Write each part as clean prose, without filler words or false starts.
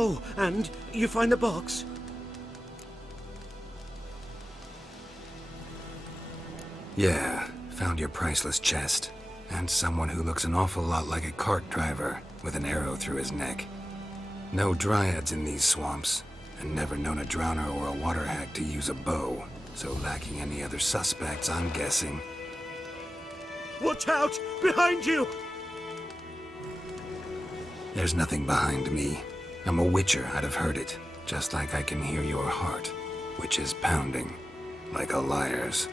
Oh, and you find the box? Yeah, found your priceless chest. And someone who looks an awful lot like a cart driver, with an arrow through his neck. No dryads in these swamps, and never known a drowner or a water hag to use a bow. So lacking any other suspects, I'm guessing. Watch out! Behind you! There's nothing behind me. I'm a witcher, I'd have heard it. Just like I can hear your heart, which is pounding, like a liar's.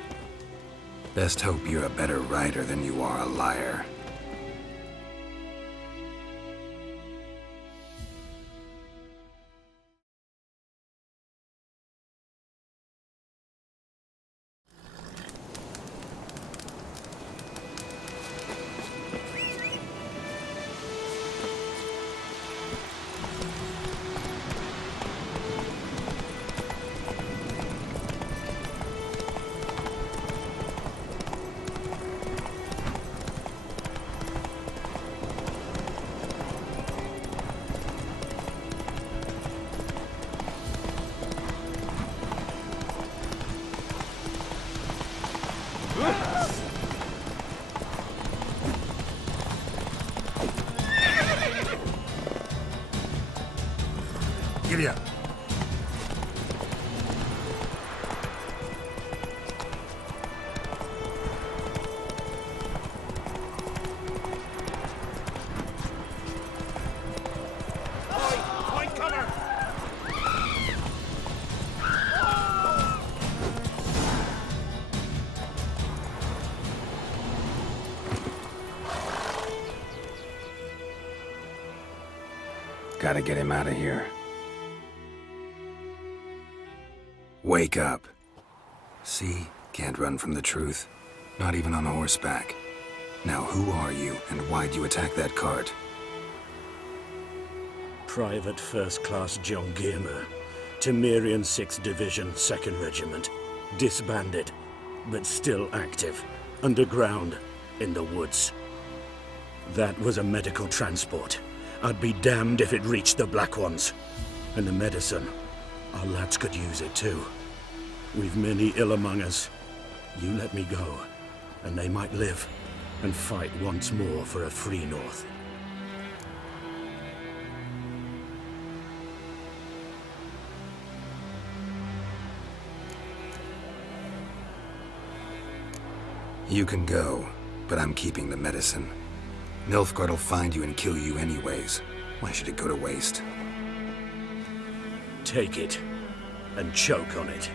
Best hope you're a better writer than you are a liar. Giddy up. Find cover! Gotta get him out of here. Wake up. See? Can't run from the truth. Not even on horseback. Now who are you, and why'd you attack that cart? Private First Class John Giermer, Temerian 6th Division, 2nd Regiment. Disbanded, but still active. Underground, in the woods. That was a medical transport. I'd be damned if it reached the Black Ones. And the medicine, our lads could use it too. We've many ill among us. You let me go, and they might live and fight once more for a free North. You can go, but I'm keeping the medicine. Nilfgaard'll find you and kill you anyways. Why should it go to waste? Take it, and choke on it.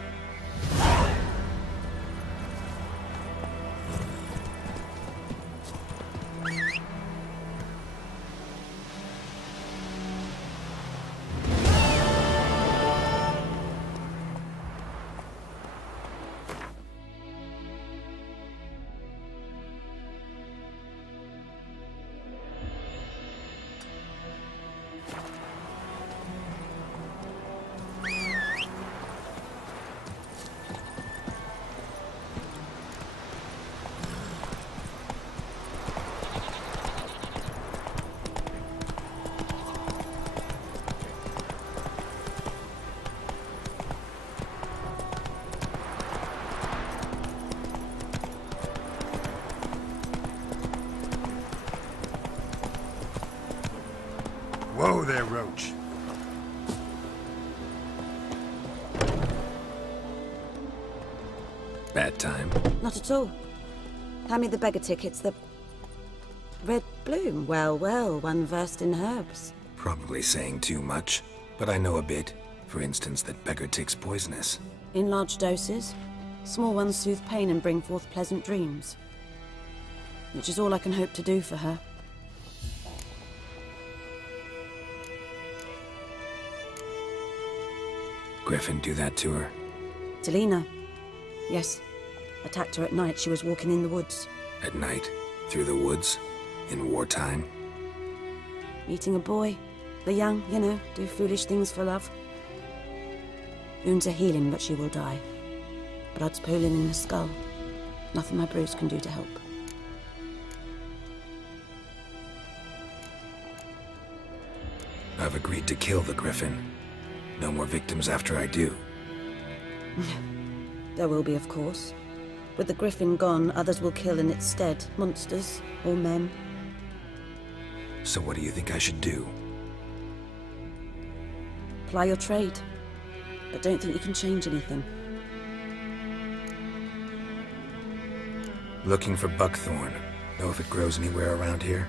Whoa there, Roach. Bad time. Not at all. Hand me the beggar tickets, the... Red bloom. Well, well, one versed in herbs. Probably saying too much, but I know a bit. For instance, that beggar tick's poisonous. In large doses. Small ones soothe pain and bring forth pleasant dreams. Which is all I can hope to do for her. Griffin do that to her? Delina. Yes. Attacked her at night. She was walking in the woods. At night? Through the woods? In wartime? Meeting a boy. The young, you know, do foolish things for love. Wounds are healing, but she will die. Blood's pooling in the skull. Nothing my bruise can do to help. I've agreed to kill the Griffin. No more victims after I do. There will be, of course. With the Griffin gone, others will kill in its stead. Monsters or men. So what do you think I should do? Ply your trade. But don't think you can change anything. Looking for buckthorn. Know if it grows anywhere around here?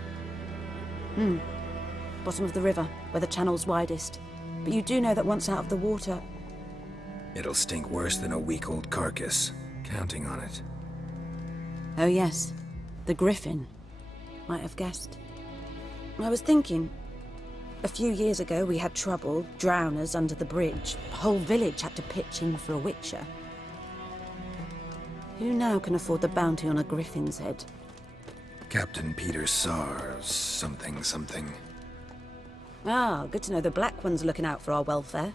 Bottom of the river, where the channel's widest. But you do know that once out of the water... It'll stink worse than a week-old carcass. Counting on it. Oh yes, the Griffin. Might have guessed. I was thinking... A few years ago we had trouble, drowners under the bridge. The whole village had to pitch in for a witcher. Who now can afford the bounty on a Griffin's head? Captain Peter Sars, something. Ah, good to know the Black One's looking out for our welfare.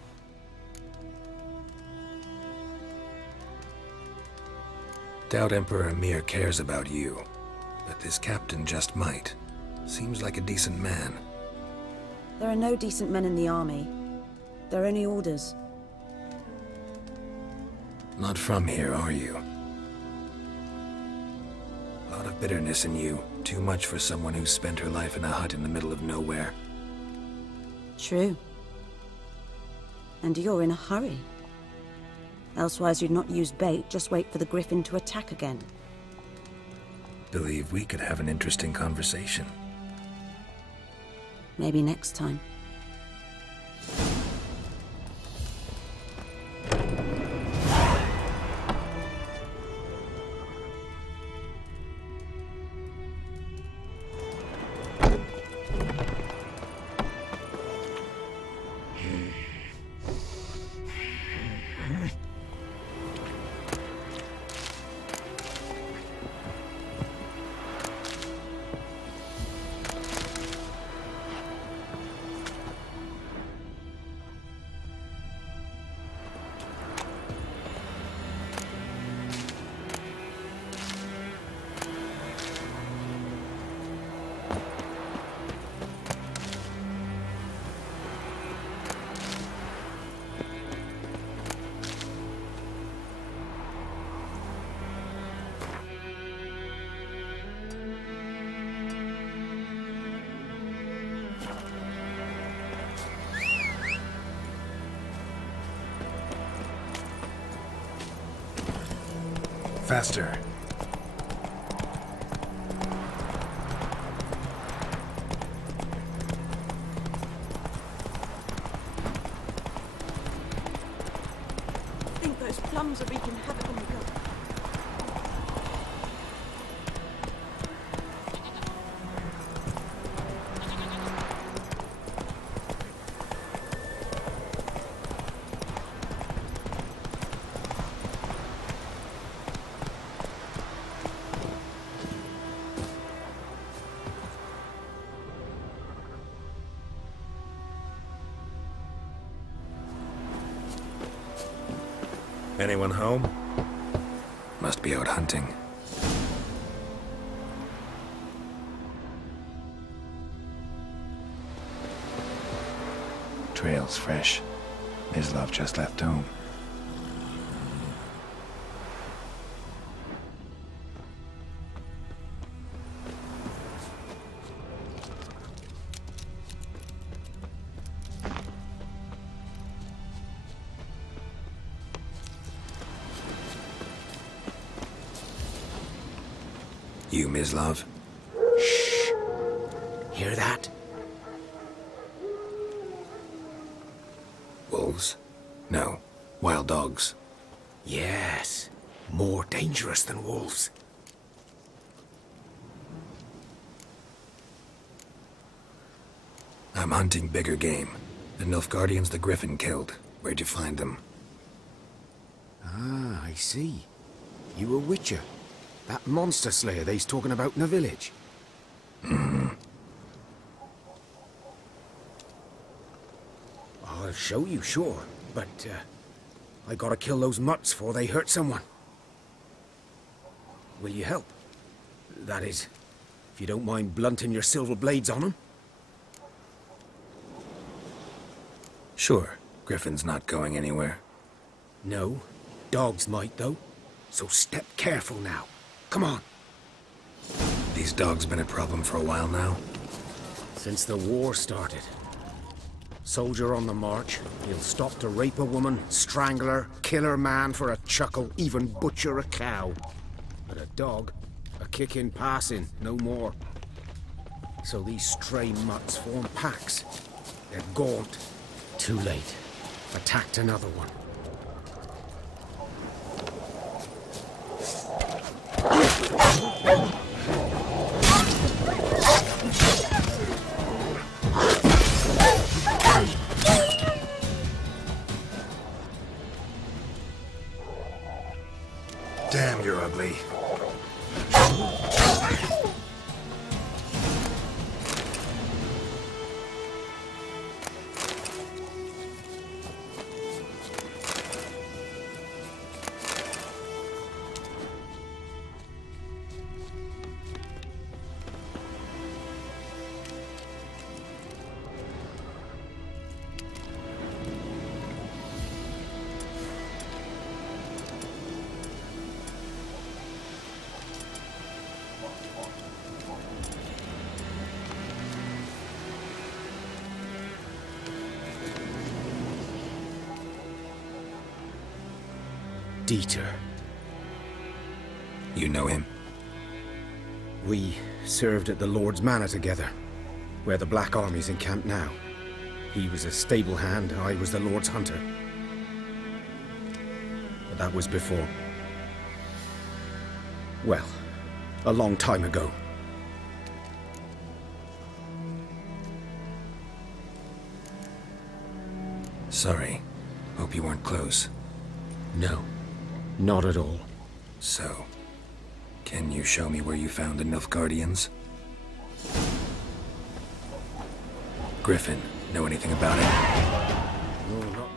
Doubt Emperor Emir cares about you, but this captain just might. Seems like a decent man. There are no decent men in the army. There are only orders. Not from here, are you? A lot of bitterness in you. Too much for someone who spent her life in a hut in the middle of nowhere. True. And you're in a hurry. Elsewise you'd not use bait, just wait for the Griffin to attack again. Believe we could have an interesting conversation. Maybe next time. Faster. I think those plums are wreaking havoc on the gut. Anyone home? Must be out hunting. Trail's fresh. Mislav just left home. You, Mislav? Shh! Hear that? Wolves? No. Wild dogs. Yes. More dangerous than wolves. I'm hunting bigger game. The Nilfgaardians the Griffin killed. Where'd you find them? Ah, I see. You a witcher. That monster slayer they's talking about in the village. I'll show you, sure. But, I gotta kill those mutts before they hurt someone. Will you help? That is, if you don't mind blunting your silver blades on them. Sure, Griffin's not going anywhere. No, dogs might though. So step careful now. Come on. These dogs been a problem for a while now? Since the war started. Soldier on the march, he'll stop to rape a woman, strangle her, kill her man for a chuckle, even butcher a cow. But a dog, a kick in passing, no more. So these stray mutts form packs. They're gaunt. Too late. Attacked another one. Damn, you're ugly. Dieter. You know him? We served at the Lord's Manor together, where the Black Army's encamped now. He was a stable hand, I was the Lord's hunter. But that was before. Well, a long time ago. Sorry. Hope you weren't close. No, not at all. So, can you show me where you found the Nilfgaardians? Griffin, know anything about it? No, not...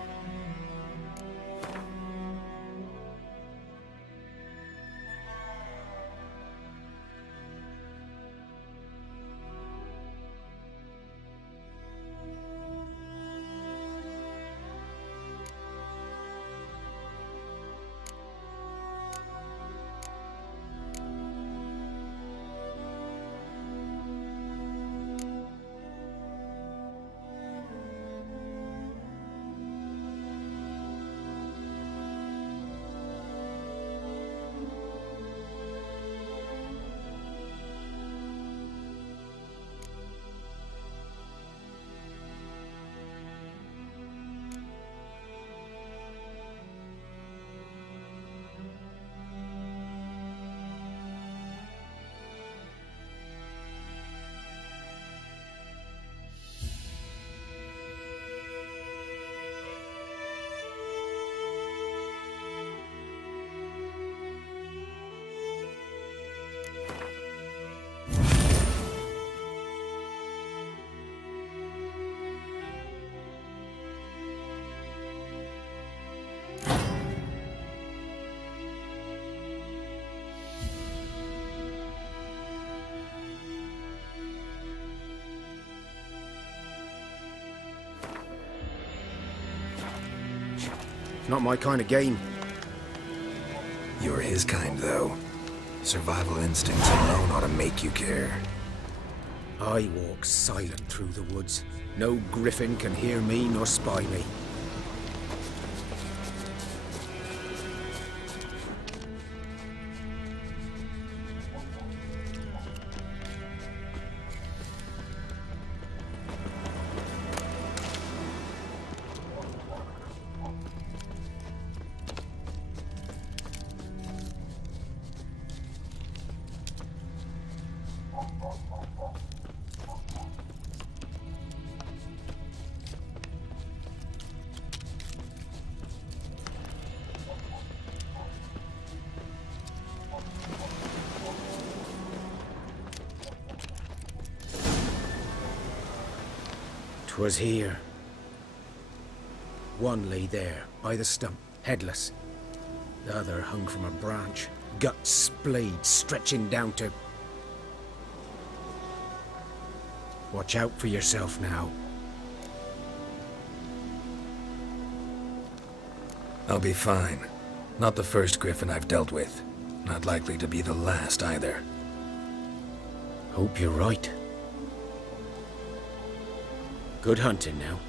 Not my kind of game. You're his kind, though. Survival instincts alone ought to make you care. I walk silent through the woods. No griffin can hear me nor spy me. Was here. One lay there, by the stump, headless. The other hung from a branch, guts splayed, stretching down to... Watch out for yourself now. I'll be fine. Not the first Griffin I've dealt with. Not likely to be the last either. Hope you're right. Good hunting now.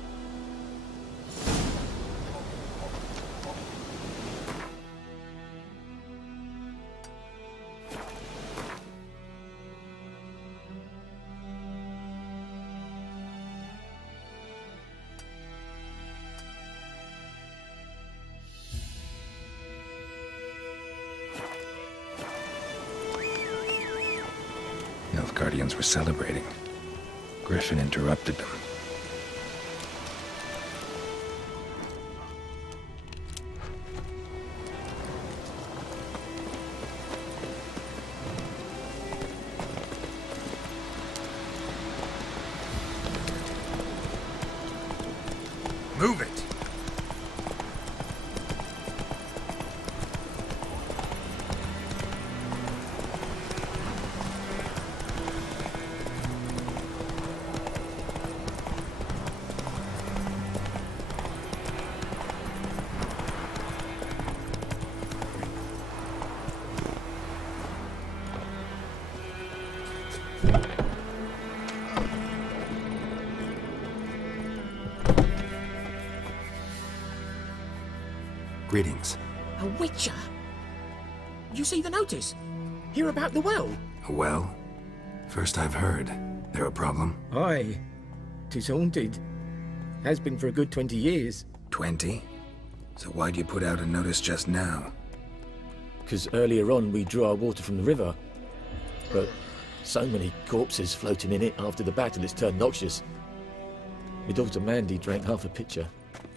Guardians were celebrating. Griffin interrupted them. Move it! Greetings. A witcher? You see the notice? Hear about the well? A well? First I've heard. There a problem? Aye. 'Tis haunted. Has been for a good 20 years. 20? So why'd you put out a notice just now? 'Cause earlier on we drew our water from the river. But so many corpses floating in it after the battle it's turned noxious. My daughter Mandy drank half a pitcher.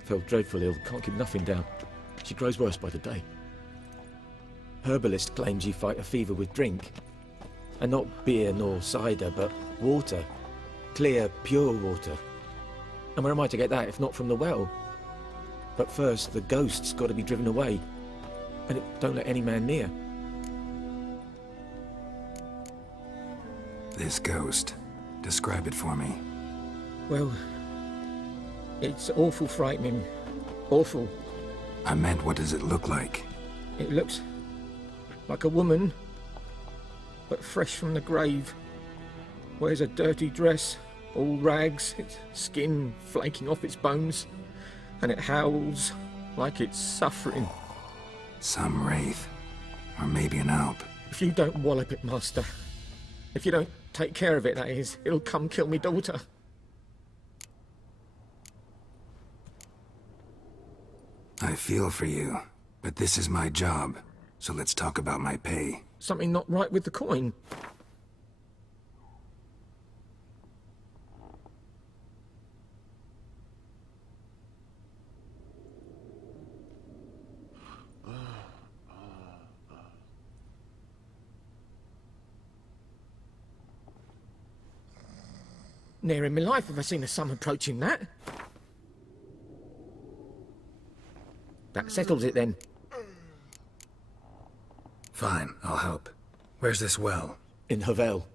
Felt dreadful ill, can't keep nothing down. She grows worse by the day. Herbalist claims you fight a fever with drink. And not beer nor cider, but water. Clear, pure water. And where am I to get that if not from the well? But first, the ghost's got to be driven away. And it don't let any man near. This ghost. Describe it for me. Well, it's awful frightening. Awful. I meant, what does it look like? It looks like a woman, but fresh from the grave. Wears a dirty dress, all rags, its skin flaking off its bones, and it howls like it's suffering. Some wraith. Or maybe an alp. If you don't wallop it, Master, if you don't take care of it, that is, it'll come kill me daughter. I feel for you, but this is my job, so let's talk about my pay. Something not right with the coin. Ne'er in my life have I seen a sum approaching that. That settles it then. Fine, I'll help. Where's this well? In Havel,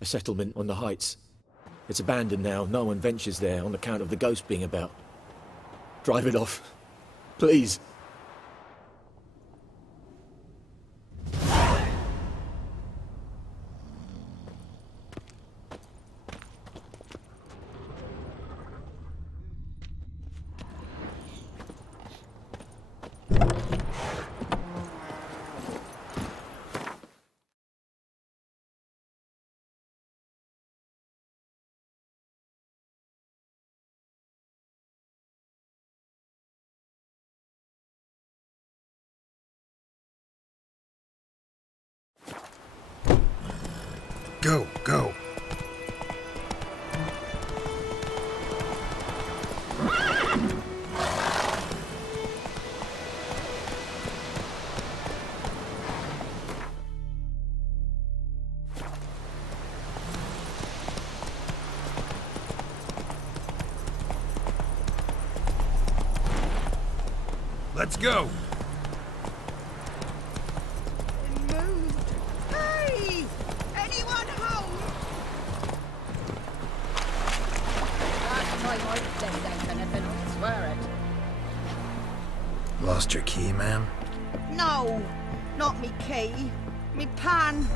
a settlement on the heights. It's abandoned now, no one ventures there on account of the ghost being about. Drive it off, please. Go, go. Let's go. Hey! Anyone home? Last time I said anything, I swear it. Lost your key, ma'am? No, not me key. Me pan.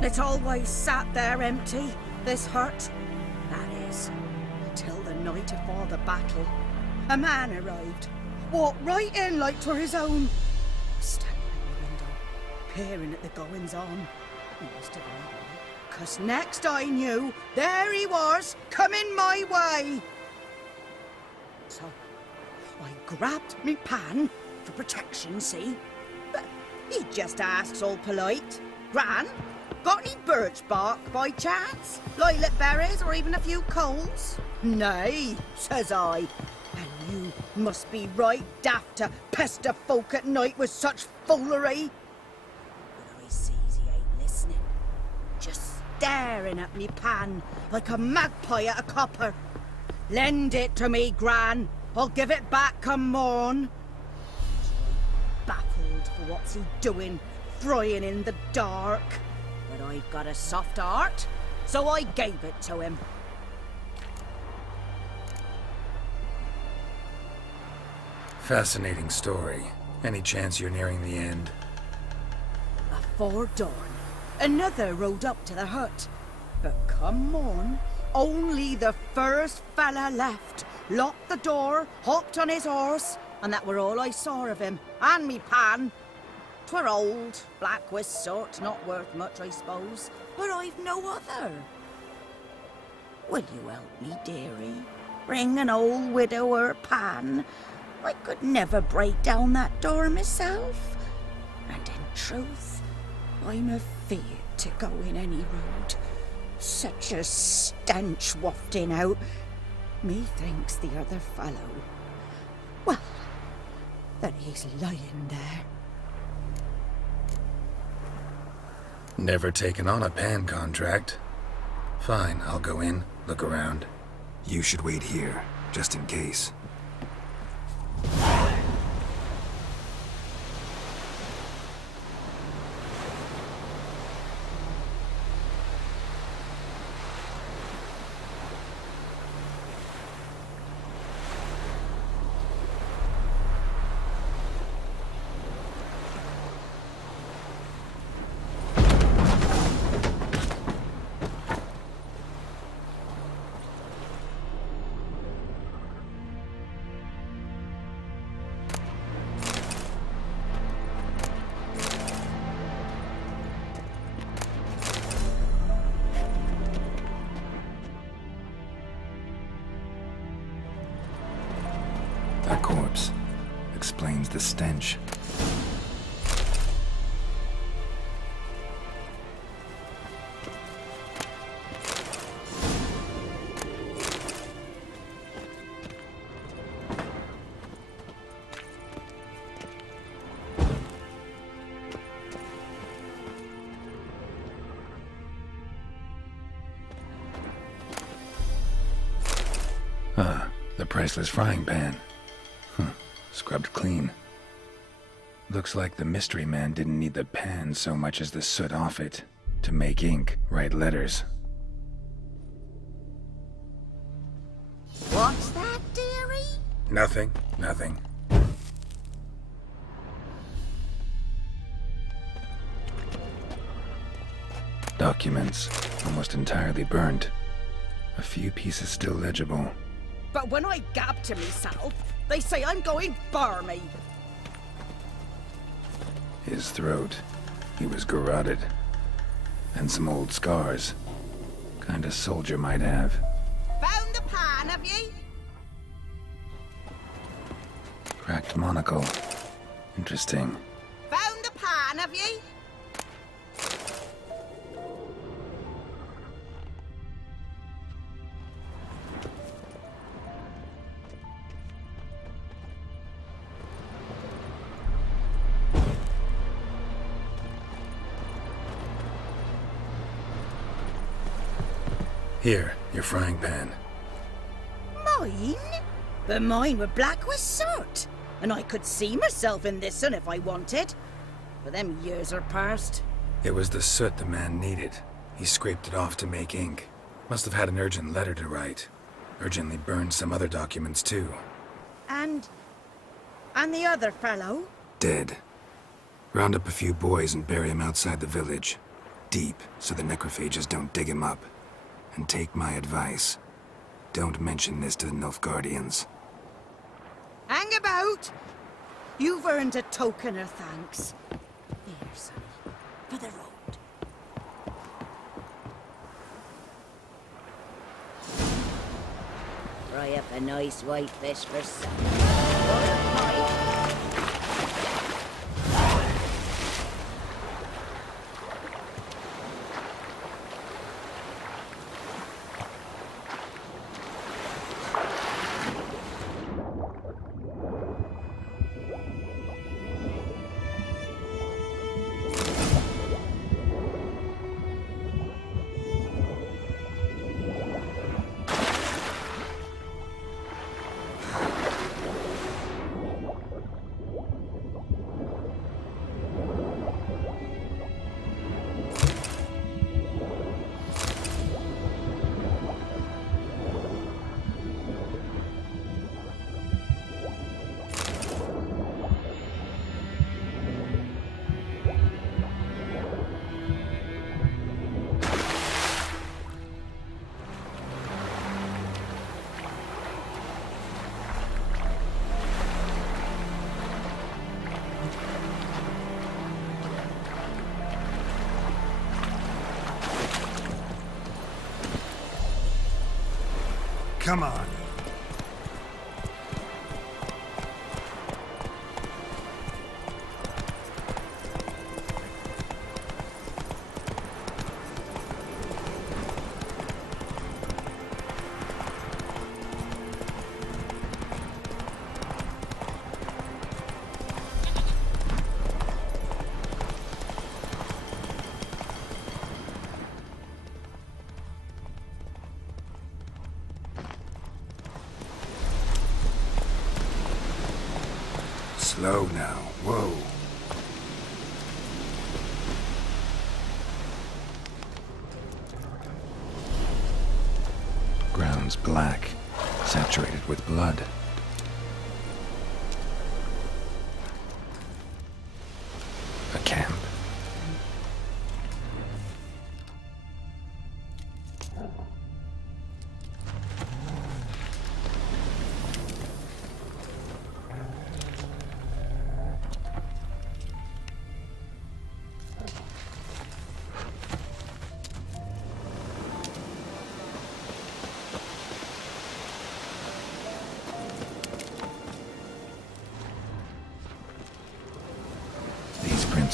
It always sat there empty, this hut. That is, till the night afore the battle. A man arrived, walked right in like 'twere his own. Standing in the window, peering at the goings-on. He must have known, 'cause next I knew, there he was, coming my way. So, I grabbed me pan, for protection, see? But he just asks all polite, Gran, got any birch bark by chance? Lilac berries or even a few coals? Nay, says I. And you must be right daft to pester folk at night with such foolery. But I sees he ain't listening. Just staring at me pan like a magpie at a copper. Lend it to me, Gran. I'll give it back come morn. Baffled for what's he doing, frying in the dark. But I've got a soft heart, so I gave it to him. Fascinating story. Any chance you're nearing the end? Afore dawn, another rode up to the hut. But come morn, only the first fella left. Locked the door, hopped on his horse, and that were all I saw of him, and me pan. 'Twere old, black with sort, not worth much, I suppose, but I've no other. Will you help me, dearie? Bring an old widower pan. I could never break down that door myself. And in truth, I'm afeard to go in any road. Such a stench wafting out. Methinks the other fellow, well, that he's lying there. Never taken on a pan contract. Fine, I'll go in, look around. You should wait here, just in case. A corpse. Explains the stench. Ah, the priceless frying pan. Scrubbed clean. Looks like the mystery man didn't need the pan so much as the soot off it to make ink, write letters. What's that, dearie? Nothing. Documents, almost entirely burnt. A few pieces still legible. But when I gab to myself, they say I'm going barmy. His throat. He was garroted. And some old scars. Kind of soldier might have. Found the pan, have ye? Cracked monocle. Interesting. Found the pan, have ye? Here, your frying pan. Mine? But mine were black with soot, and I could see myself in this one if I wanted. But them years are past. It was the soot the man needed. He scraped it off to make ink. Must have had an urgent letter to write. Urgently burned some other documents too. And And the other fellow? Dead. Round up a few boys and bury him outside the village. Deep, so the necrophages don't dig him up. And take my advice. Don't mention this to the Nilfgaardians. Hang about! You've earned a token of thanks. Here, sonny, for the road. Fry up a nice white fish for supper. Come on. Slow now. Whoa. Ground's black, saturated with blood. A camp.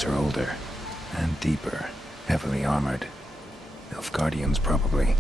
Are older and deeper, heavily armored. Nilfgaardians, probably.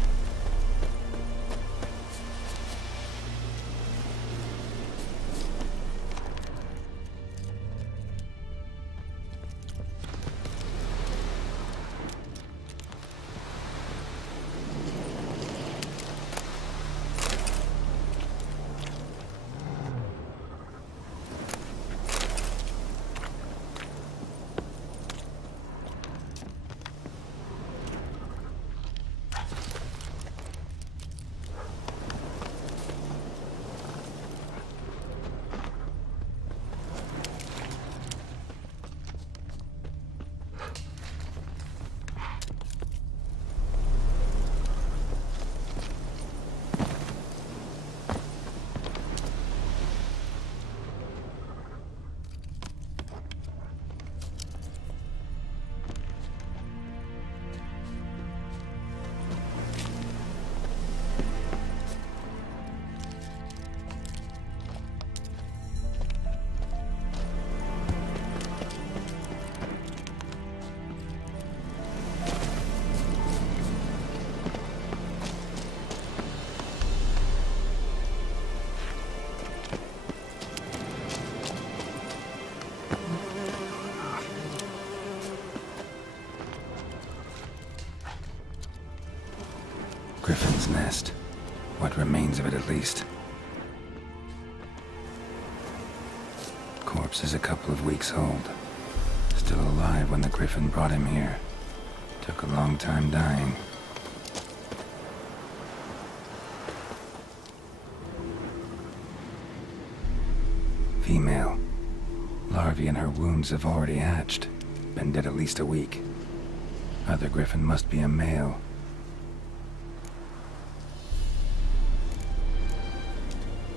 Griffin's nest. What remains of it, at least. Corpse is a couple of weeks old. Still alive when the Griffin brought him here. Took a long time dying. Female. larvae in her wounds have already hatched. Been dead at least a week. Other griffin must be a male.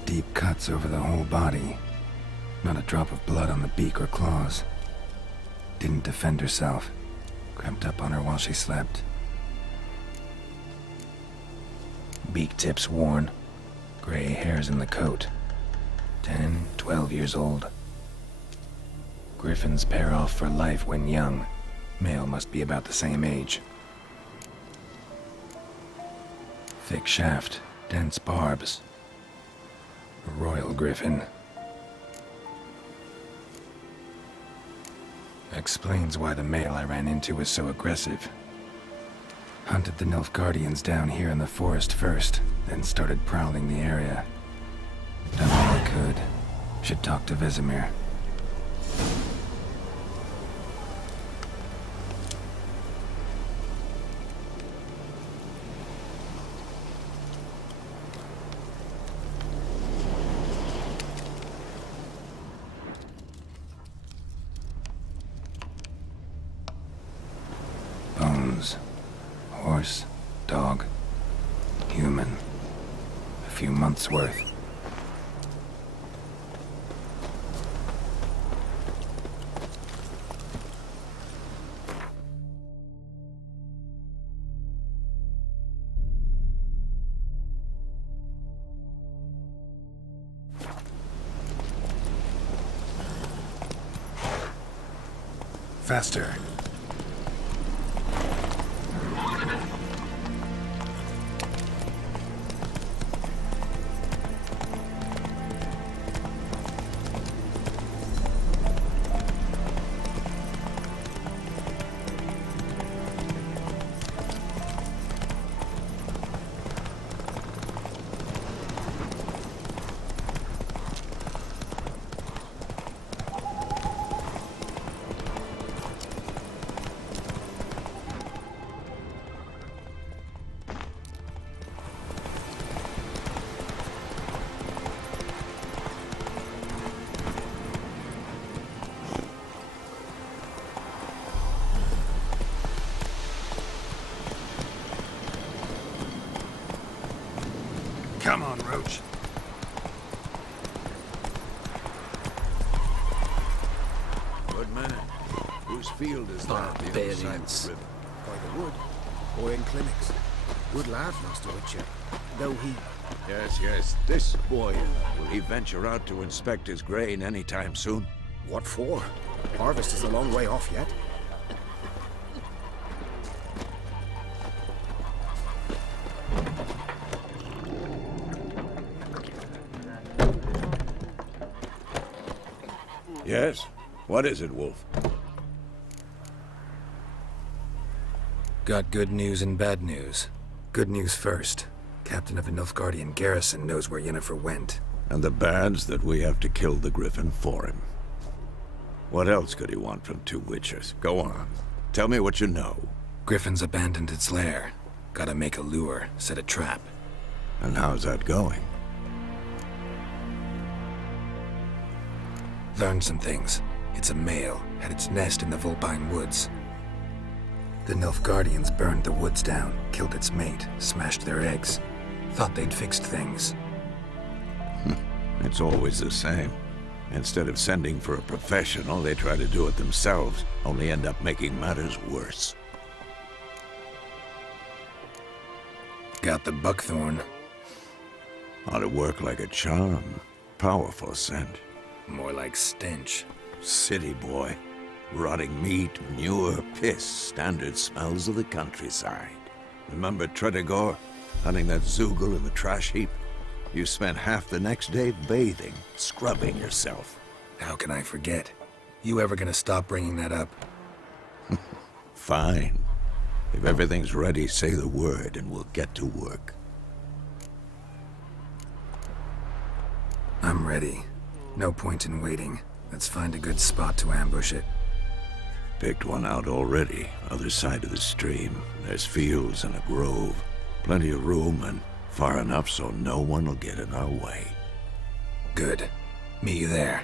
Deep cuts over the whole body. Not a drop of blood on the beak or claws. Didn't defend herself. Crept up on her while she slept. Beak tips worn. Gray hairs in the coat. 10, 12 years old. Griffins pair off for life when young. Male must be about the same age. Thick shaft, dense barbs. A royal griffin. Explains why the male I ran into was so aggressive. Hunted the Nilfgaardians down here in the forest first, then started prowling the area. Done all I could. Should talk to Vesemir. Bones. Horse, dog, human. A few months' worth. Faster. Come on, Roach. Good man. Whose field is that? The other side of the river. By the wood. Boy in clinics. Good lad, Master Witcher. Though he... Yes. This boy. Will he venture out to inspect his grain anytime soon? What for? Harvest is a long way off yet. Yes? What is it, Wolf? Got good news and bad news. Good news first. Captain of a Nilfgaardian garrison knows where Yennefer went. And the bad's that we have to kill the Griffin for him. What else could he want from two witchers? Go on. Tell me what you know. Griffin's abandoned its lair. Gotta make a lure, set a trap. And how's that going? Learned some things. It's a male, had its nest in the Vulpine Woods. The Nilfgaardians burned the woods down, killed its mate, smashed their eggs. Thought they'd fixed things. It's always the same. Instead of sending for a professional, they try to do it themselves, only end up making matters worse. Got the buckthorn. Ought to work like a charm. Powerful scent. More like stench. City boy. Rotting meat, manure, piss, standard smells of the countryside. Remember Tredegor? Hunting that Zoogle in the trash heap? You spent half the next day bathing, scrubbing yourself. How can I forget? You ever gonna stop bringing that up? Fine. If everything's ready, say the word and we'll get to work. I'm ready. No point in waiting. Let's find a good spot to ambush it. Picked one out already, other side of the stream. There's fields and a grove. Plenty of room and far enough so no one will get in our way. Good. Meet you there.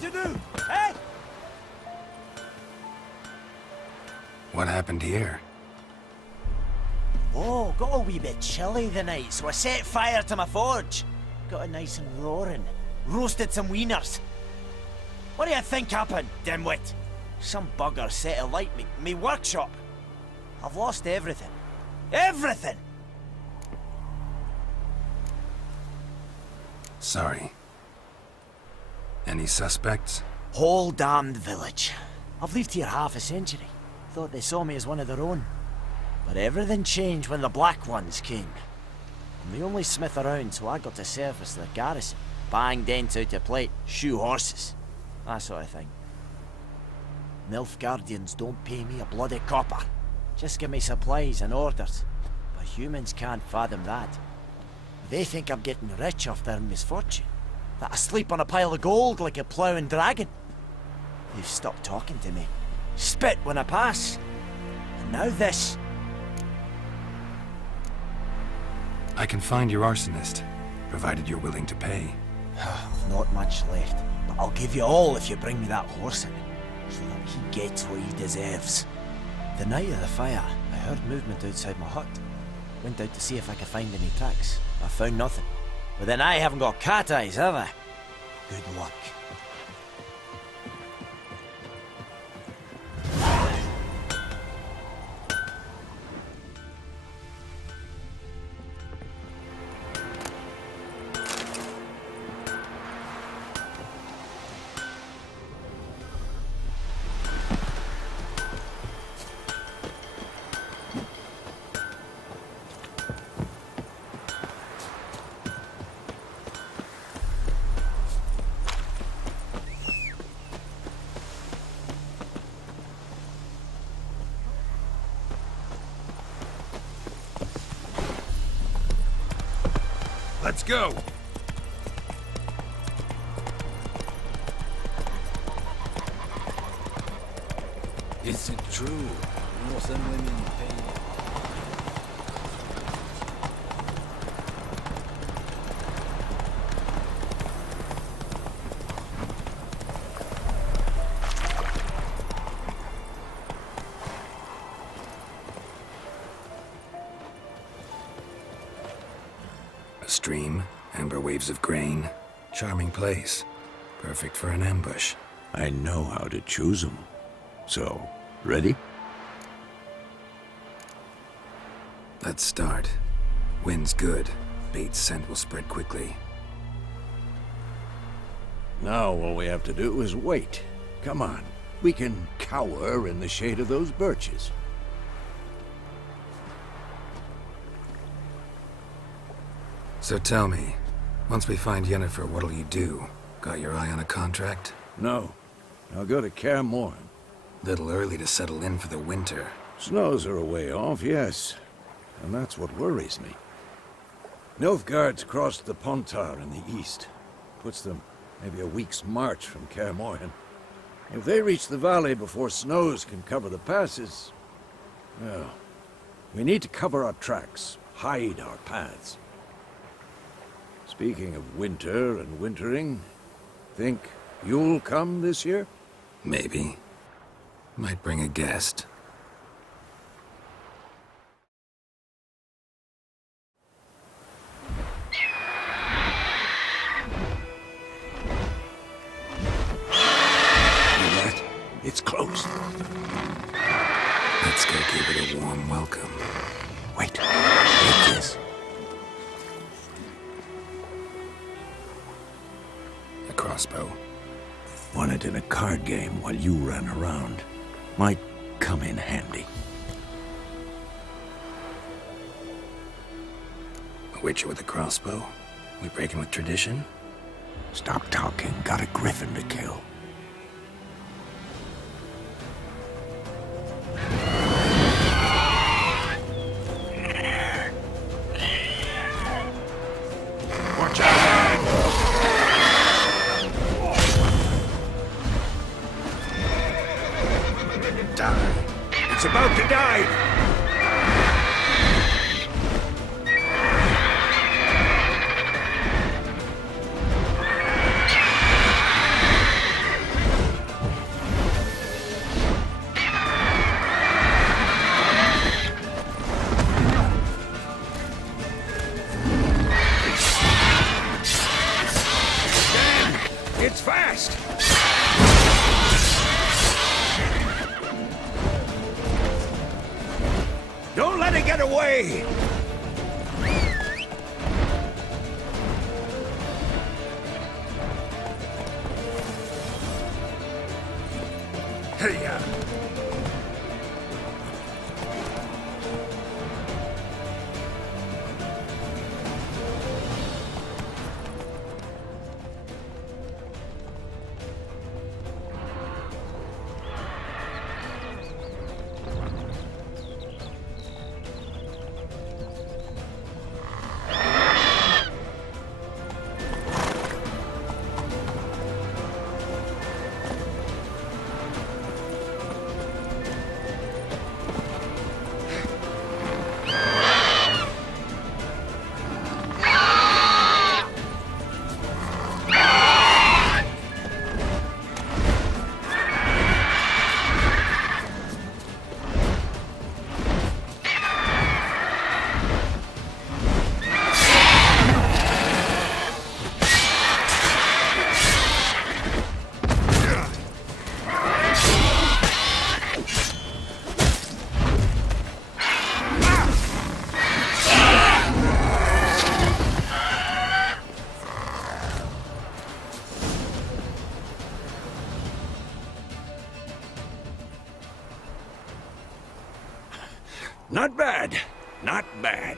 To do, eh? What happened here? Oh, got a wee bit chilly the night, so I set fire to my forge. Got it nice and roaring. Roasted some wieners. What do you think happened, dimwit? Some bugger set alight me workshop. I've lost everything. Everything! Sorry. Any suspects? Whole damned village. I've lived here half a century. Thought they saw me as one of their own. But everything changed when the Black Ones came. I'm the only smith around, so I got to service the garrison. Bang dents out of plate, shoe horses. That sort of thing. Nilfgaardians don't pay me a bloody copper. Just give me supplies and orders. But humans can't fathom that. They think I'm getting rich off their misfortune. That I sleep on a pile of gold like a ploughing dragon. They've stopped talking to me. Spit when I pass. And now this. I can find your arsonist, provided you're willing to pay. I've not much left, but I'll give you all if you bring me that horse in, so that he gets what he deserves. The night of the fire, I heard movement outside my hut. Went out to see if I could find any tracks. I found nothing. But then I haven't got cat eyes, have I? Good luck. Let's go! Is it true? A stream, amber waves of grain. Charming place. Perfect for an ambush. I know how to choose them. So, ready? Let's start. Wind's good. Bait's scent will spread quickly. Now all we have to do is wait. Come on. We can cower in the shade of those birches. So tell me, once we find Yennefer, what'll you do? Got your eye on a contract? No. I'll go to Kaer Morhen. Little early to settle in for the winter. Snows are a way off, yes. And that's what worries me. Nilfgaard's crossed the Pontar in the east. Puts them maybe a week's march from Kaer Morhen. If they reach the valley before snows can cover the passes... well, we need to cover our tracks, hide our paths. Speaking of winter and wintering, think you'll come this year? Maybe. Might bring a guest. It's close. Let's go give it a warm welcome. Wait. Take this. A crossbow. Won it in a card game while you ran around. Might come in handy. A witcher with a crossbow? We breaking with tradition? Stop talking. Got a griffin to kill. It's about to dive! Damn! It's fast! Don't let it get away! Hey-ya! Not bad. Not bad.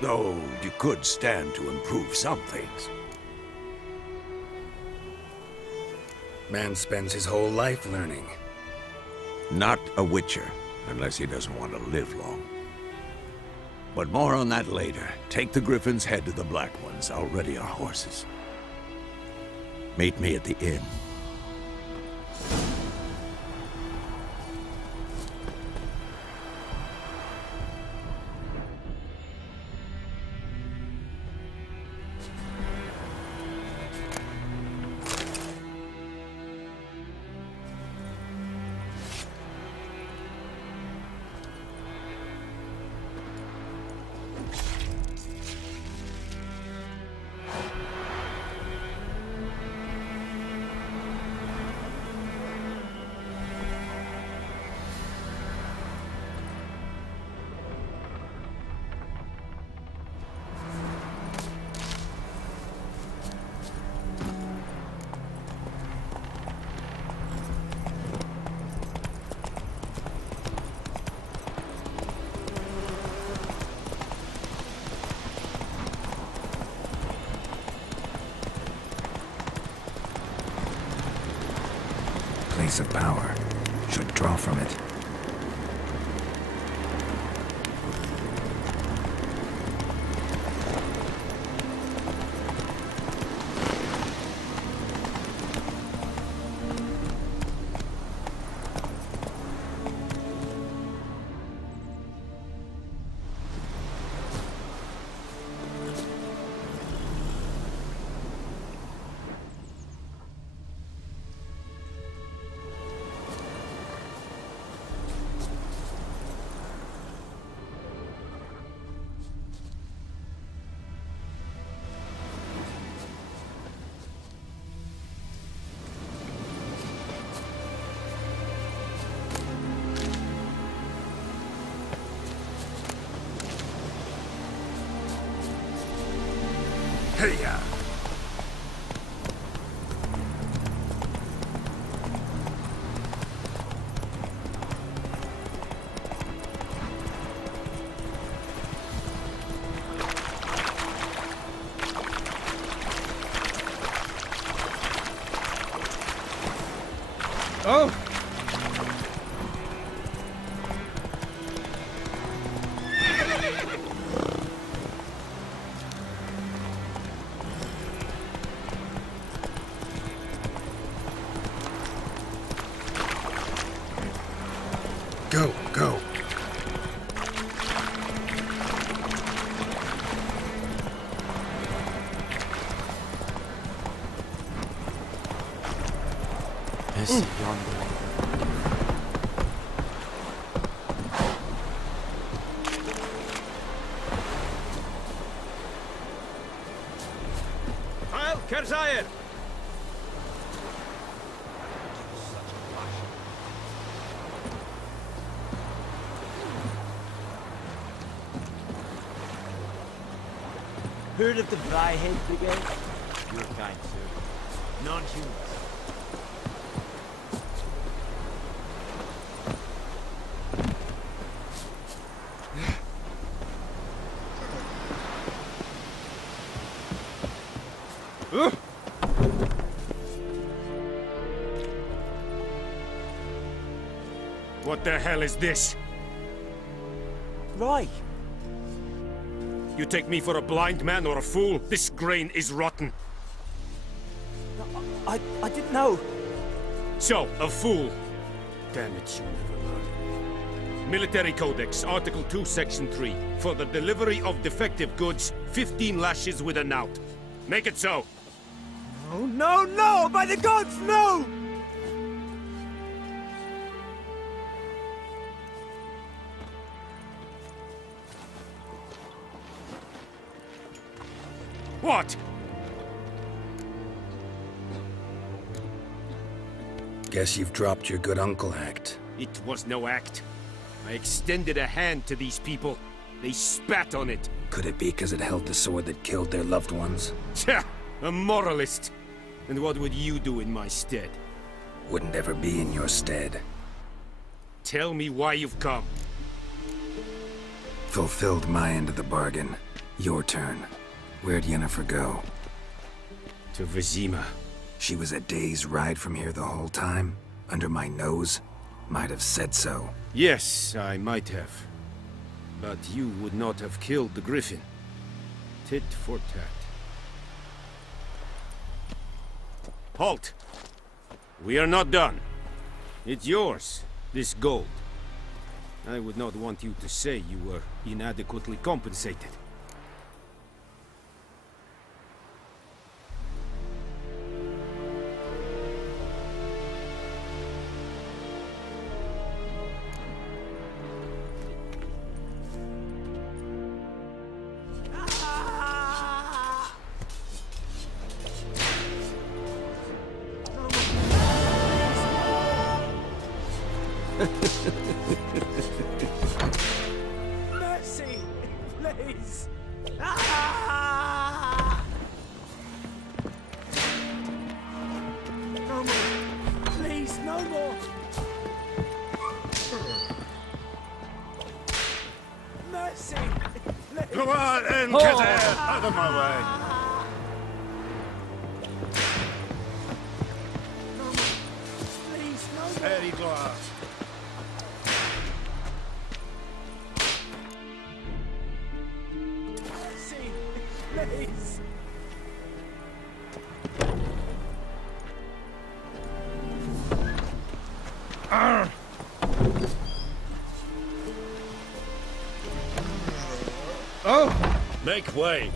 Though you could stand to improve some things. Man spends his whole life learning. Not a witcher, unless he doesn't want to live long. But more on that later. Take the Griffin's head to the Black Ones. I'll ready our horses. Meet me at the inn. place of power. Should draw from it. Hey-ya! Oh! Go, go. Yes, yonder. Heil Kerzaier! Heard of the Bryhead Brigade? Your kind, sir. Non-humans. What the hell is this? Right. You take me for a blind man or a fool? This grain is rotten. I didn't know. So, a fool. Damn it, you never learn. Military Codex, Article 2, Section 3. For the delivery of defective goods, 15 lashes with a knout. Make it so. Oh, no, no! By the gods, no! What? Guess you've dropped your good uncle act. It was no act. I extended a hand to these people. They spat on it. Could it be because it held the sword that killed their loved ones? Tja, a moralist. And what would you do in my stead? Wouldn't ever be in your stead. Tell me why you've come. Fulfilled my end of the bargain. Your turn. Where'd Yennefer go? To Vizima. She was a day's ride from here the whole time? Under my nose? Might have said so. Yes, I might have. But you would not have killed the Griffin. Tit for tat. Halt! We are not done. It's yours, this gold. I would not want you to say you were inadequately compensated. Mercy! Please! Ah! No more! Please, no more! Mercy! Please! Come on, Enketer! Out of my way! No more! Please, no Eddie glass. See, please. Oh! Make way.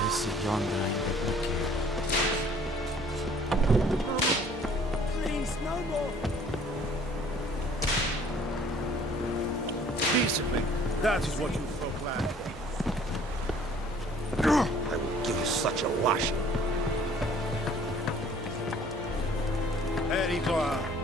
This is yonder I'm looking. Please, no more. Decently. That is what you folk land for. I will give you such a lashing. Eddie glass.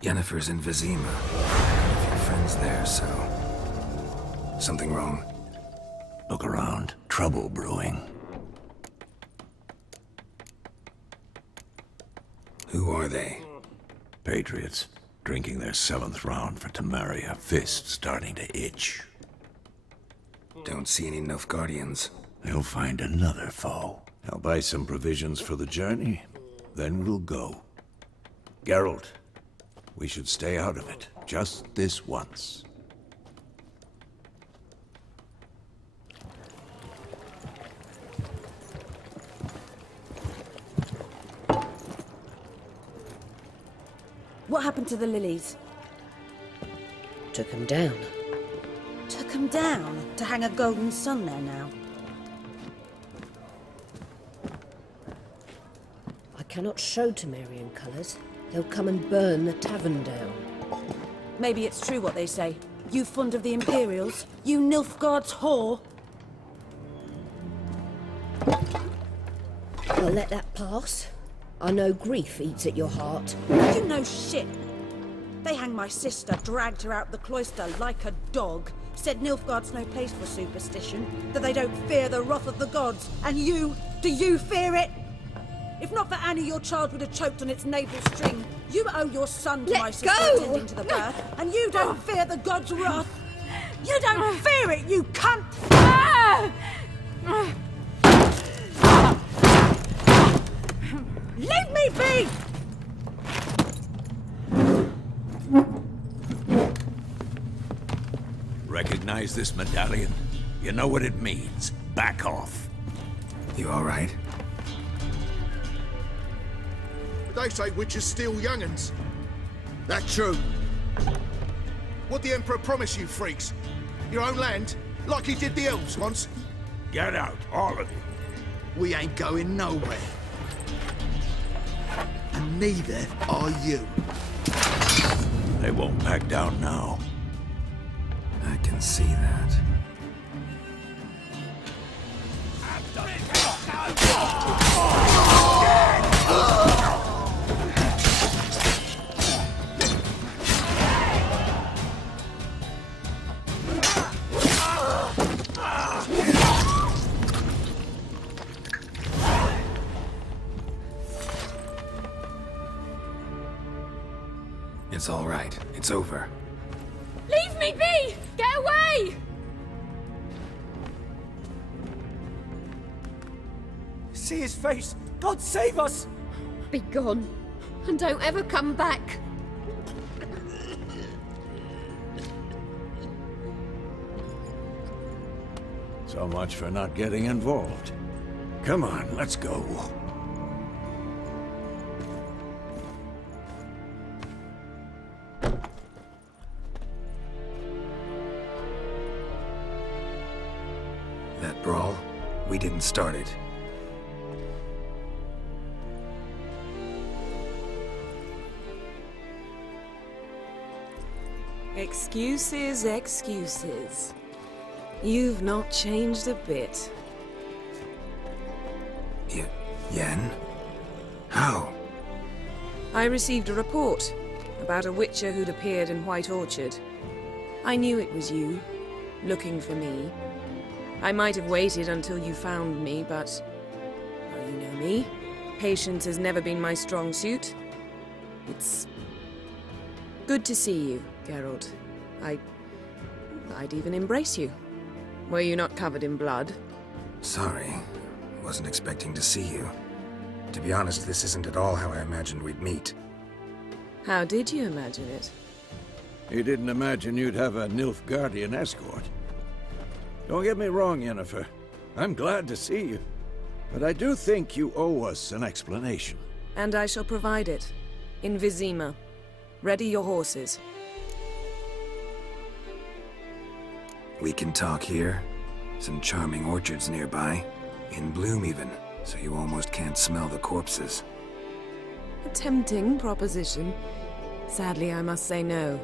Yennefer's in Vizima. A few friends there, so... Something wrong? Look around. Trouble brewing. Who are they? Patriots. Drinking their 7th round for Temeria. Fists starting to itch. Don't see any Nilfgaardians. They'll find another foe. I'll buy some provisions for the journey. Then we'll go. Geralt. We should stay out of it, just this once. What happened to the lilies? Took him down. Took them down to hang a golden sun there now. I cannot show Temerian colours. They'll come and burn the tavern down. Maybe it's true what they say. You fond of the Imperials? You Nilfgaard's whore? I'll let that pass. I know grief eats at your heart. You know shit. They hanged my sister, dragged her out the cloister like a dog. Said Nilfgaard's no place for superstition, that they don't fear the wrath of the gods. And you, do you fear it? If not for Annie, your child would have choked on its navel string. You owe your son to my sister attending to the birth, and you don't fear the gods' wrath. You don't fear it, you cunt! Leave me Leave me! Recognize this medallion? You know what it means. Back off. You all right? They say witches steal young'uns. That true? What the Emperor promised you freaks? Your own land? Like he did the elves once? Get out, all of you. We ain't going nowhere. And neither are you. They won't back down now. I can see that. It's all right. It's over. Leave me be! Get away! See his face! God save us! Be gone, and don't ever come back. So much for not getting involved. Come on, let's go. That brawl, we didn't start it. Excuses, excuses. You've not changed a bit. Yen? How? I received a report about a witcher who'd appeared in White Orchard. I knew it was you, looking for me. I might have waited until you found me, but... well, you know me. Patience has never been my strong suit. It's... good to see you, Geralt. I'd even embrace you. Were you not covered in blood? Sorry. Wasn't expecting to see you. To be honest, this isn't at all how I imagined we'd meet. How did you imagine it? You didn't imagine you'd have a Nilfgaardian escort. Don't get me wrong, Yennefer. I'm glad to see you. But I do think you owe us an explanation. And I shall provide it. In Vizima. Ready your horses. We can talk here. Some charming orchards nearby. In bloom even, so you almost can't smell the corpses. A tempting proposition. Sadly, I must say no.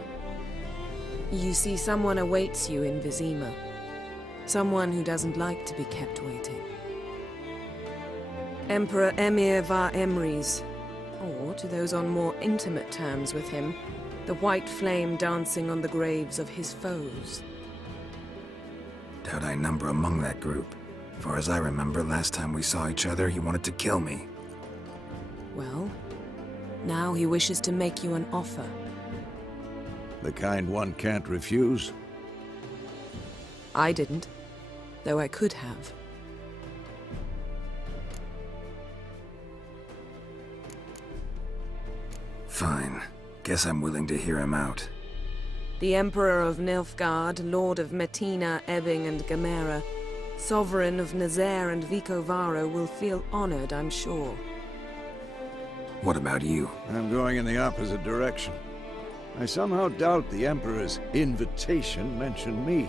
You see, someone awaits you in Vizima. Someone who doesn't like to be kept waiting. Emperor Emir var Emrys, or to those on more intimate terms with him, the white flame dancing on the graves of his foes. Doubt I number among that group. Far as I remember, last time we saw each other, he wanted to kill me. Well, now he wishes to make you an offer. The kind one can't refuse? I didn't, though I could have. Fine. Guess I'm willing to hear him out. The Emperor of Nilfgaard, Lord of Metina, Ebbing and Gamera, Sovereign of Nazaire and Vicovaro will feel honored, I'm sure. What about you? I'm going in the opposite direction. I somehow doubt the Emperor's invitation mentioned me.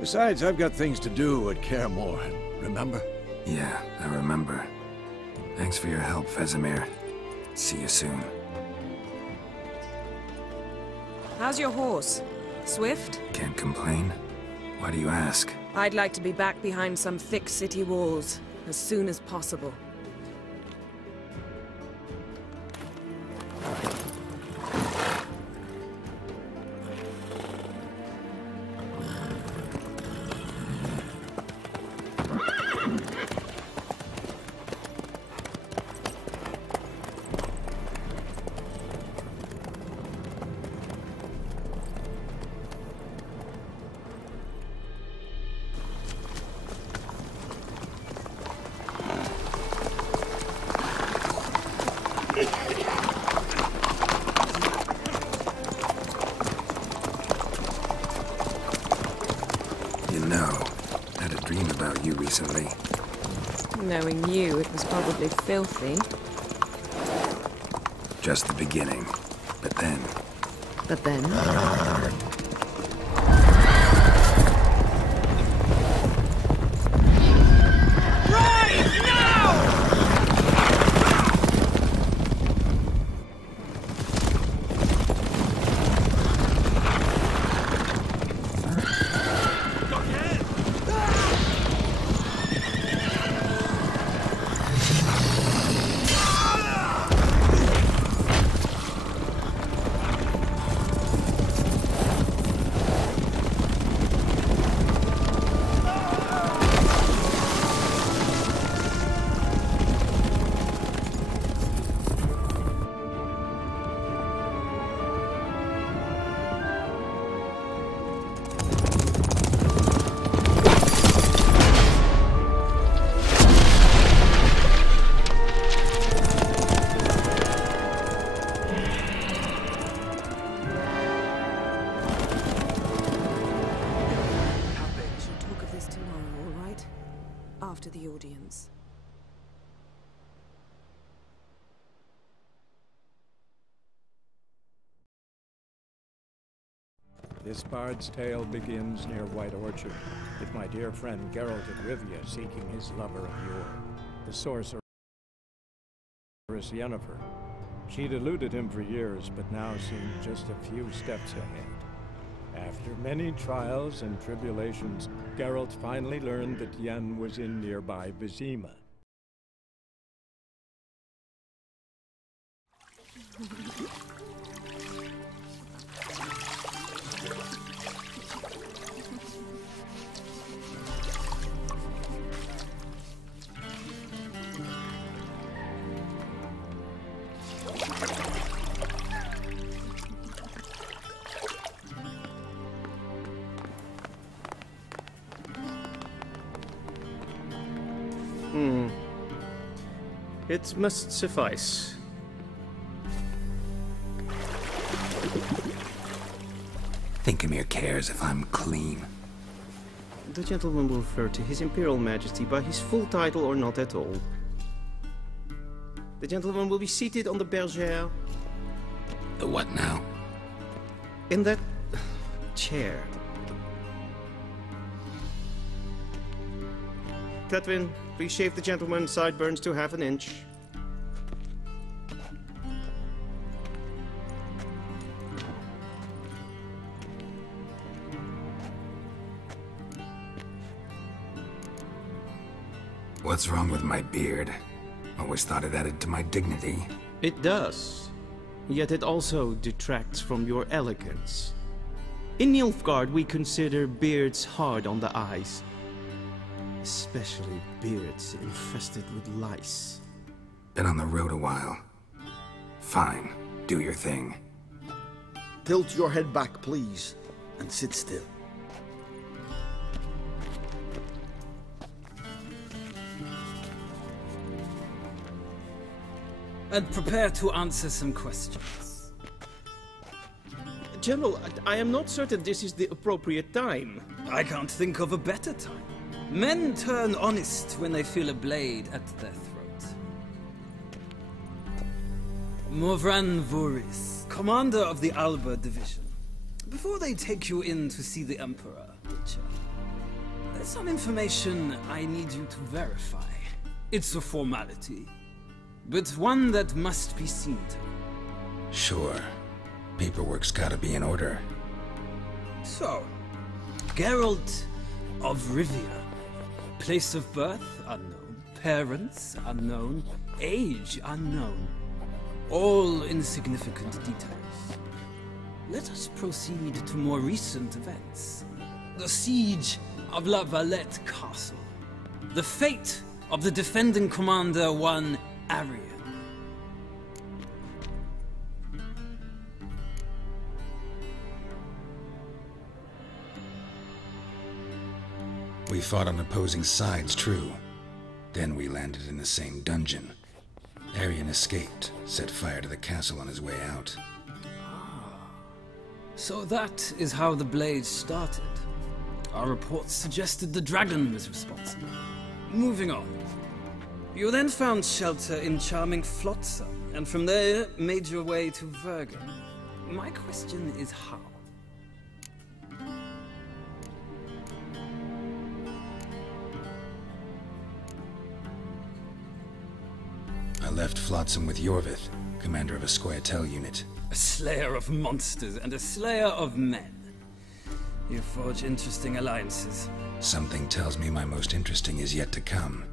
Besides, I've got things to do at Kaer Morhen, remember? Yeah, I remember. Thanks for your help, Vesemir. See you soon. How's your horse? Swift? Can't complain. Why do you ask? I'd like to be back behind some thick city walls, as soon as possible. You know, I had a dream about you recently. Knowing you, it was probably filthy. Just the beginning. But then... But then? After the audience. This bard's tale begins near White Orchard, with my dear friend Geralt of Rivia seeking his lover of yore, the sorceress Yennefer. She'd eluded him for years, but now seemed just a few steps ahead. After many trials and tribulations, Geralt finally learned that Yen was in nearby Vizima. It must suffice. Thinkamere cares if I'm clean. The gentleman will refer to His Imperial Majesty by his full title or not at all. The gentleman will be seated on the bergère. The what now? In that chair. Tetwin, please shave the gentleman's sideburns to ½ an inch. What's wrong with my beard? Always thought it added to my dignity. It does. Yet it also detracts from your elegance. In Nilfgaard, we consider beards hard on the eyes. Especially beards infested with lice. Been on the road a while. Fine, do your thing. Tilt your head back, please, and sit still. And prepare to answer some questions. General, I am not certain this is the appropriate time. I can't think of a better time. Men turn honest when they feel a blade at their throat. Morvran Voorhis, commander of the Alba Division. Before they take you in to see the Emperor, Witcher, there's some information I need you to verify. It's a formality, but one that must be seen to. Sure. Paperwork's gotta be in order. So, Geralt of Rivia. Place of birth, unknown. Parents, unknown. Age, unknown. All insignificant details. Let us proceed to more recent events. The siege of La Valette Castle. The fate of the defending commander, one Arian. We fought on opposing sides, true. Then we landed in the same dungeon. Arian escaped, set fire to the castle on his way out. So that is how the blaze started. Our reports suggested the dragon was responsible. Moving on. You then found shelter in charming Flotsam, and from there made your way to Vergen. My question is how? I left Flotsam with Yorvith, commander of a Scoia'tael unit. A slayer of monsters and a slayer of men. You forge interesting alliances. Something tells me my most interesting is yet to come.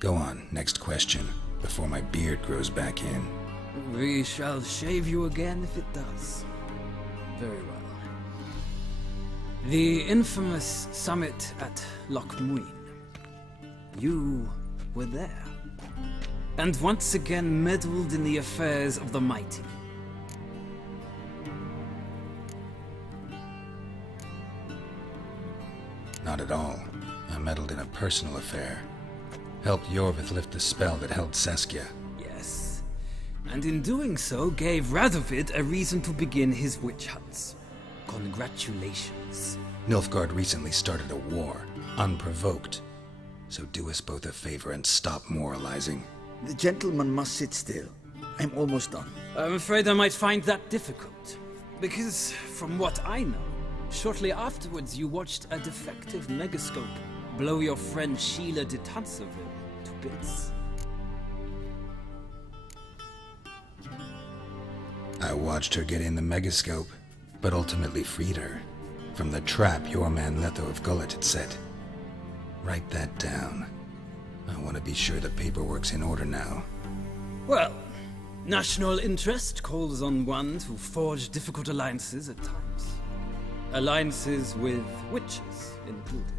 Go on, next question, before my beard grows back in. We shall shave you again if it does. Very well. The infamous summit at Loch Muin. You were there. And once again meddled in the affairs of the mighty. Not at all. I meddled in a personal affair. Helped Yorvith lift the spell that held Saskia. Yes. And in doing so, gave Radovid a reason to begin his witch hunts. Congratulations. Nilfgaard recently started a war, unprovoked. So do us both a favor and stop moralizing. The gentleman must sit still. I'm almost done. I'm afraid I might find that difficult. Because, from what I know, shortly afterwards you watched a defective megascope blow your friend Sheila de Tanserville to bits. I watched her get in the megascope, but ultimately freed her from the trap your man Letho of Gullet had set. Write that down. I want to be sure the paperwork's in order now. Well, national interest calls on one to forge difficult alliances at times. Alliances with witches included.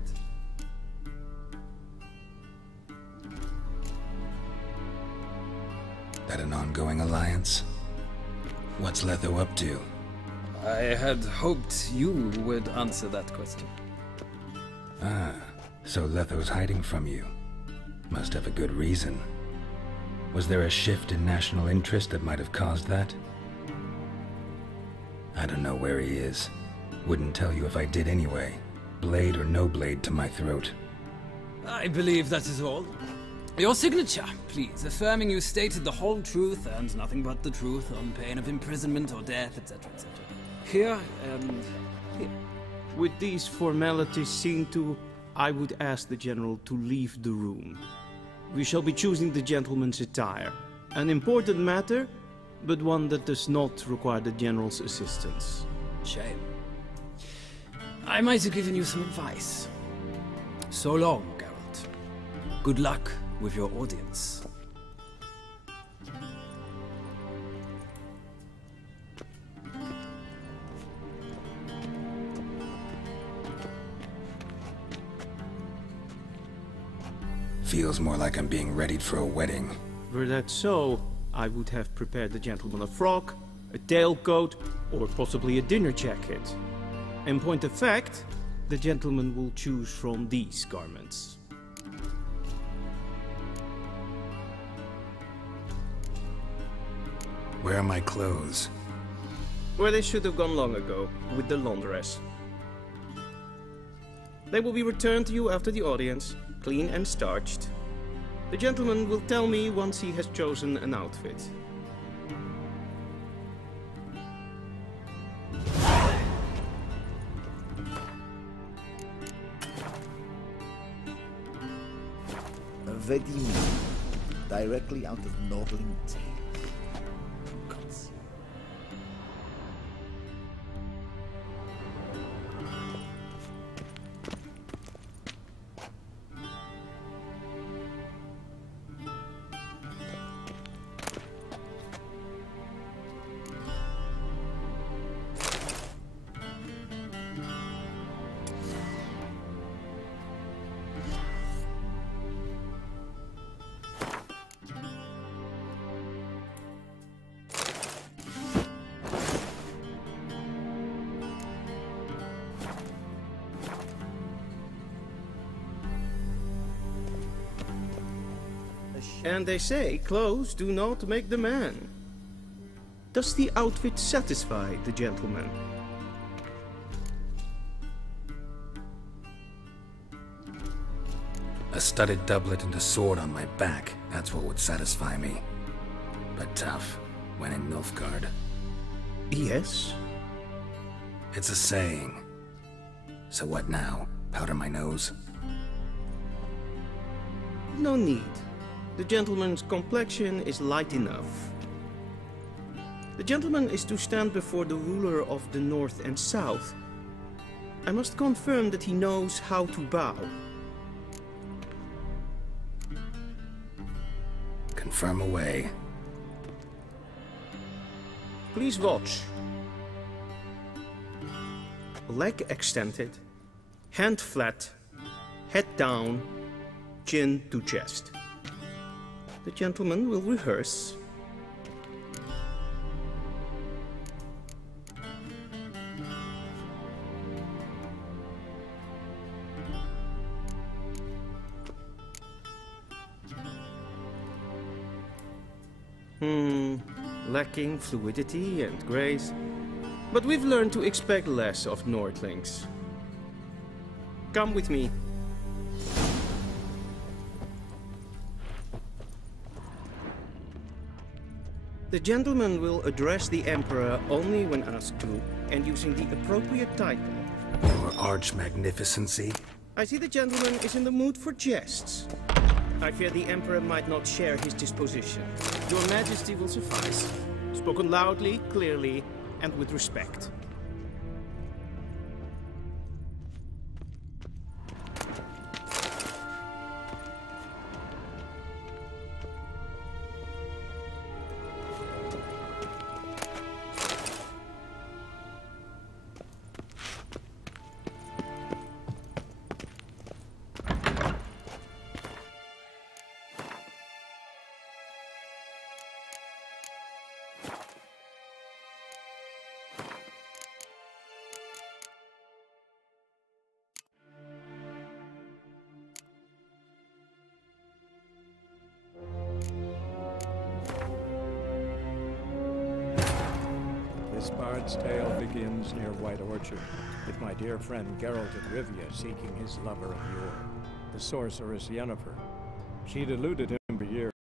That an ongoing alliance? What's Letho up to? I had hoped you would answer that question. Ah, so Letho's hiding from you. Must have a good reason. Was there a shift in national interest that might have caused that? I don't know where he is. Wouldn't tell you if I did anyway. Blade or no blade to my throat. I believe that is all. Your signature, please, affirming you stated the whole truth and nothing but the truth on pain of imprisonment or death, etc., etc. Here and here. With these formalities seen to, I would ask the General to leave the room. We shall be choosing the gentleman's attire. An important matter, but one that does not require the General's assistance. Shame. I might have given you some advice. So long, Geralt. Good luck with your audience. Feels more like I'm being readied for a wedding. Were that so, I would have prepared the gentleman a frock, a tailcoat, or possibly a dinner jacket. In point of fact, the gentleman will choose from these garments. Where are my clothes? Where they should have gone long ago, with the laundress. They will be returned to you after the audience, clean and starched. The gentleman will tell me once he has chosen an outfit. A Vedima, directly out of Nobling Tales. And they say clothes do not make the man. Does the outfit satisfy the gentleman? A studded doublet and a sword on my back, that's what would satisfy me. But tough, when in Nilfgaard. Yes? It's a saying. So what now? Powder my nose? No need. The gentleman's complexion is light enough. The gentleman is to stand before the ruler of the North and South. I must confirm that he knows how to bow. Confirm away. Please watch. Leg extended, hand flat, head down, chin to chest. The gentleman will rehearse. Lacking fluidity and grace. But we've learned to expect less of Nordlings. Come with me. The gentleman will address the Emperor only when asked to, and using the appropriate title. Your Arch-Magnificency? I see the gentleman is in the mood for jests. I fear the Emperor might not share his disposition. Your Majesty will suffice. Spoken loudly, clearly, and with respect. This bard's tale begins near White Orchard, with my dear friend Geralt of Rivia seeking his lover of yore, the sorceress Yennefer. She'd eluded him for years.